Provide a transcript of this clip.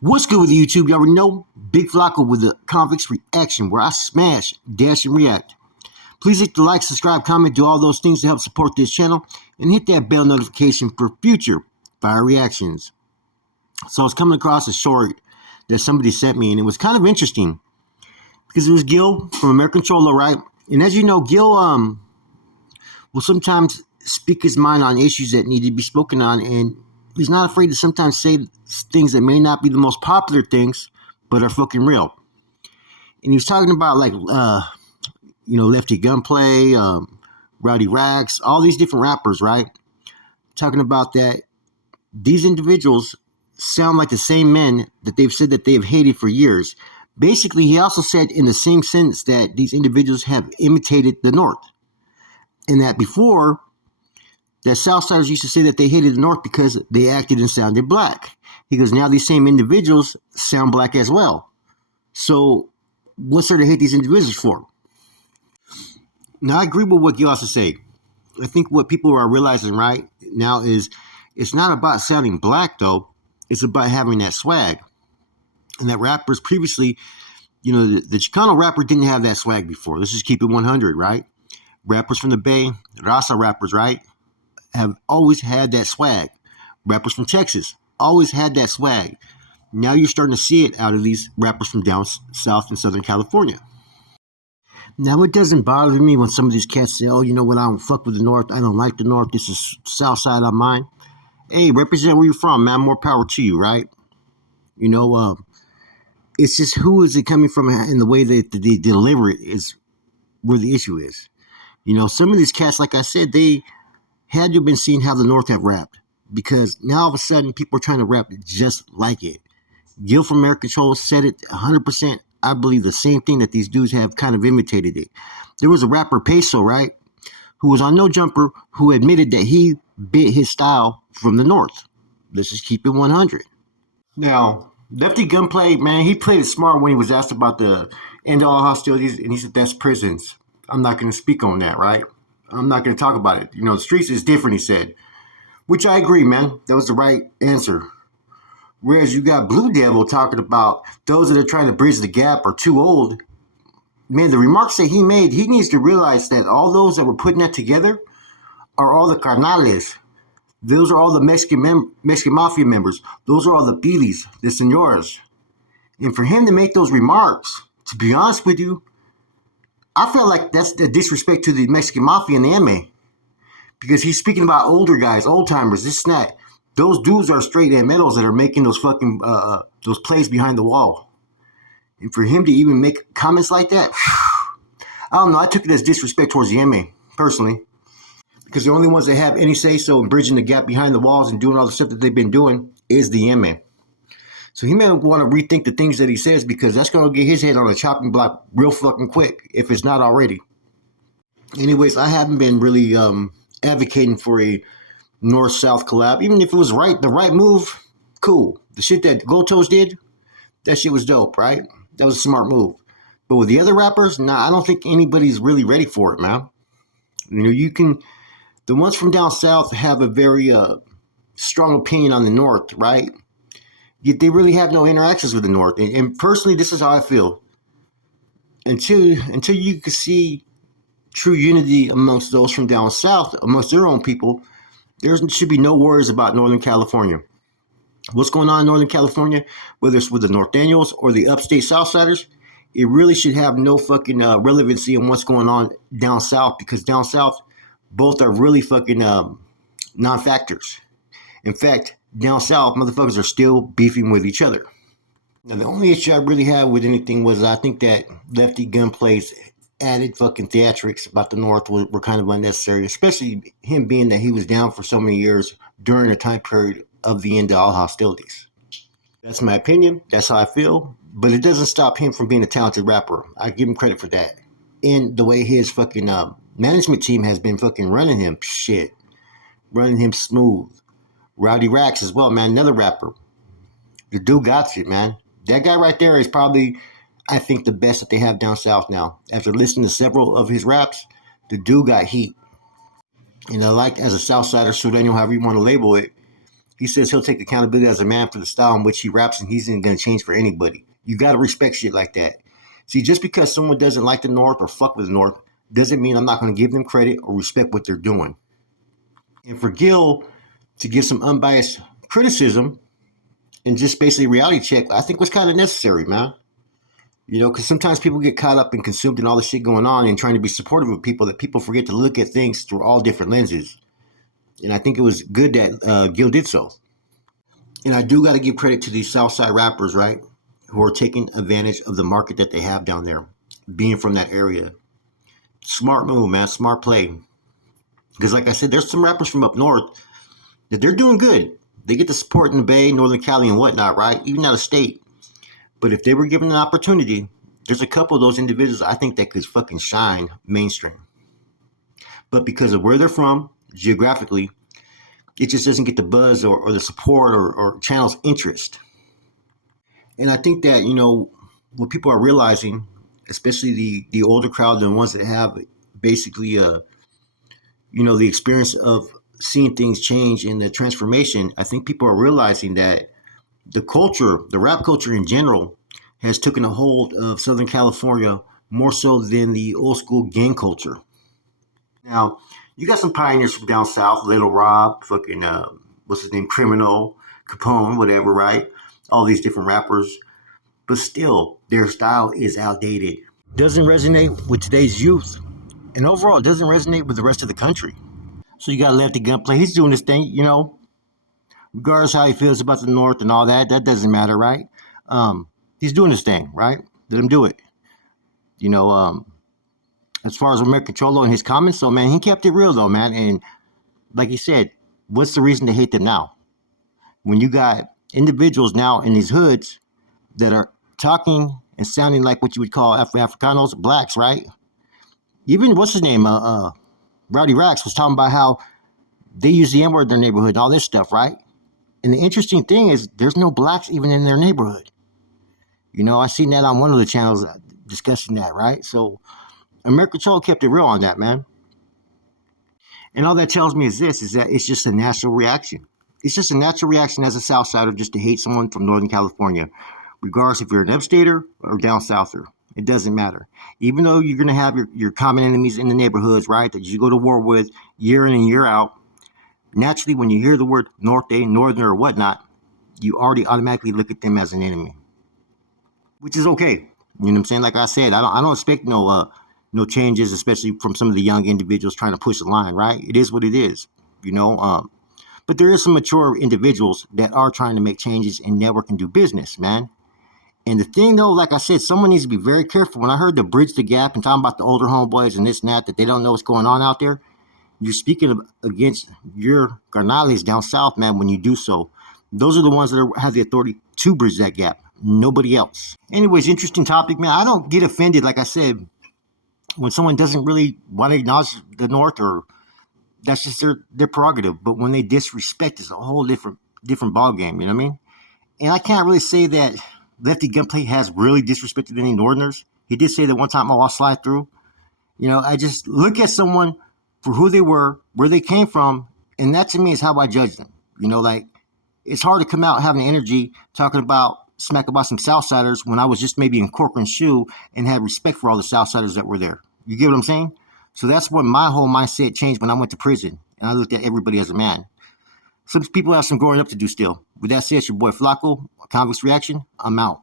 What's good with YouTube? You already know Big Flacco with the Convicts Reaction, where I smash, dash, and react. Please hit the like, subscribe, comment, do all those things to help support this channel, and hit that bell notification for future fire reactions. So I was coming across a short that somebody sent me, and it was kind of interesting because it was Gil from American Cholo, right? And as you know, Gil will sometimes speak his mind on issues that need to be spoken on, and he's not afraid to sometimes say things that may not be the most popular things, but are fucking real. And he was talking about Lefty Gunplay, Rowdy Rags, all these different rappers, right? Talking about that these individuals sound like the same men that they've said that they've hated for years. Basically, he also said in the same sentence that these individuals have imitated the North. And that before, that Southsiders used to say that they hated the North because they acted and sounded black. He goes, now these same individuals sound black as well. So what's there to hate these individuals for? Now, I agree with what Gil has to say. I think what people are realizing right now is it's not about sounding black, though. It's about having that swag. And that rappers previously, the Chicano rapper didn't have that swag before. Let's just keep it 100, right? Rappers from the Bay, Raza rappers, right, have always had that swag. Rappers from Texas always had that swag. Now you're starting to see it out of these rappers from down south in Southern California. Now, it doesn't bother me when some of these cats say, oh, you know what, I don't fuck with the North. I don't like the North. This is Southside on mine. Hey, represent where you're from, man. More power to you, right? It's just who is it coming from and the way that they deliver it is where the issue is. Some of these cats, like I said, they had to have been seeing how the North have rapped, because now all of a sudden people are trying to rap just like it. Gil from American Cholo said it 100%. I believe the same thing, that these dudes have kind of imitated it. There was a rapper, Peso, right, who was on No Jumper, who admitted that he bit his style from the North. Let's just keep it 100. Now, Lefty Gunplay, man, he played it smart when he was asked about the end of all hostilities, and he said that's prisons. I'm not going to speak on that, right? I'm not going to talk about it. The streets is different, he said. Which I agree, man. That was the right answer. Whereas you got Bluedevil talking about those that are trying to bridge the gap are too old. Man, the remarks that he made, he needs to realize that all those that were putting that together are all the carnales. Those are all the Mexican Mafia members. Those are all the Bilis, the senores. And for him to make those remarks, to be honest with you, I feel like that's a disrespect to the Mexican Mafia and the MA. Because he's speaking about older guys, old timers, this and that. Those dudes are straight meadows that are making those fucking those plays behind the wall. And for him to even make comments like that, I don't know. I took it as disrespect towards the MA, personally. Because the only ones that have any say-so in bridging the gap behind the walls and doing all the stuff that they've been doing is the MA. So he may want to rethink the things that he says, because that's going to get his head on a chopping block real fucking quick, if it's not already. Anyways, I haven't been really advocating for a North-South collab. Even if it was the right move, cool. The shit that Gotos did, that shit was dope, right? That was a smart move. But with the other rappers, nah, I don't think anybody's really ready for it, man. The ones from down south have a very strong opinion on the North, right? Yet they really have no interactions with the North. And personally, this is how I feel. Until you can see true unity amongst those from down south, amongst their own people, there should be no worries about Northern California. What's going on in Northern California, whether it's with the North Daniels or the upstate Southsiders, it really should have no fucking relevancy in what's going on down south, because down south, both are really fucking non-factors. In fact, down south, motherfuckers are still beefing with each other. Now, the only issue I really had with anything was I think that Lefty Gunplay's added fucking theatrics about the North were kind of unnecessary, especially him being that he was down for so many years during the time period of the end of all hostilities. That's my opinion. That's how I feel. But it doesn't stop him from being a talented rapper. I give him credit for that. And the way his fucking management team has been fucking running him, running him smooth. Rowdy Rags as well, man, another rapper. The dude got it, man. That guy right there is probably, I think, the best that they have down south now. After listening to several of his raps, the dude got heat. And I like, as a Southsider, Sureño, however you want to label it, He says he'll take accountability as a man for the style in which he raps, and he's not going to change for anybody. You got to respect shit like that. See, just because someone doesn't like the North or fuck with the North doesn't mean I'm not going to give them credit or respect what they're doing. And for Gil to give some unbiased criticism and just basically reality check, I think was kind of necessary, man. You know, because sometimes people get caught up and consumed in all the shit going on and trying to be supportive of people that people forget to look at things through all different lenses. And I think it was good that Gil did so. And I do got to give credit to these Southside rappers, right, who are taking advantage of the market that they have down there, being from that area. Smart move, man. Smart play. Because like I said, there's some rappers from up north that they're doing good. They get the support in the Bay, Northern Cali, and whatnot, right? Even out of state. But if they were given an opportunity, there's a couple of those individuals I think that could fucking shine mainstream. But because of where they're from, geographically, it just doesn't get the buzz or the support or channel's interest. And I think that, you know, what people are realizing, especially the older crowd, the ones that have basically, you know, the experience of seeing things change and the transformation, I think people are realizing that the culture, the rap culture in general, has taken a hold of Southern California more so than the old school gang culture. Now, you got some pioneers from down south, Little Rob, fucking, what's his name, Criminal, Capone, whatever, right? All these different rappers. But still, their style is outdated. Doesn't resonate with today's youth. And overall, it doesn't resonate with the rest of the country. So you got Lefty Gunplay. He's doing his thing, you know, regardless how he feels about the North and all that. That doesn't matter, right? He's doing his thing, right? Let him do it. You know, as far as American Cholo and his comments, so, man, he kept it real, though, man. And like he said, what's the reason to hate them now? When you got individuals now in these hoods that are talking and sounding like what you would call Africanos, blacks, right? Even, what's his name, Rowdy Rax was talking about how they use the N-word in their neighborhood and all this stuff, right? And the interesting thing is there's no blacks even in their neighborhood. You know, I seen that on one of the channels discussing that, right? So American Cholo kept it real on that, man. And all that tells me is this, is that it's just a natural reaction. It's just a natural reaction as a Southsider just to hate someone from Northern California, regardless if you're an upstater or down souther. It doesn't matter. Even though you're going to have your common enemies in the neighborhoods, right, that you go to war with year in and year out, naturally, when you hear the word Norte, Northern, or whatnot, you already automatically look at them as an enemy, which is okay. You know what I'm saying? Like I said, I don't expect no changes, especially from some of the young individuals trying to push the line, right? It is what it is, you know. But there is some mature individuals that are trying to make changes and network and do business, man. And the thing, though, like I said, someone needs to be very careful. When I heard the bridge the gap and talking about the older homeboys and this and that they don't know what's going on out there, you're speaking against your carnales down south, man, when you do so. Those are the ones that have the authority to bridge that gap. Nobody else. Anyways, interesting topic, man. I don't get offended, like I said, when someone doesn't really want to acknowledge the North, or that's just their prerogative. But when they disrespect, it's a whole different ball game, you know what I mean? And I can't really say that Lefty Gunplay has really disrespected any Northerners. He did say that one time, I'll slide through. You know, I just look at someone for who they were, where they came from, and that to me is how I judge them. You know, like, it's hard to come out having energy talking about smack about some Southsiders when I was just maybe in Corcoran's shoe and had respect for all the Southsiders that were there. You get what I'm saying? So that's when my whole mindset changed when I went to prison, and I looked at everybody as a man. Some people have some growing up to do still. With that said, it's your boy Flacco, Convict's Reaction. I'm out.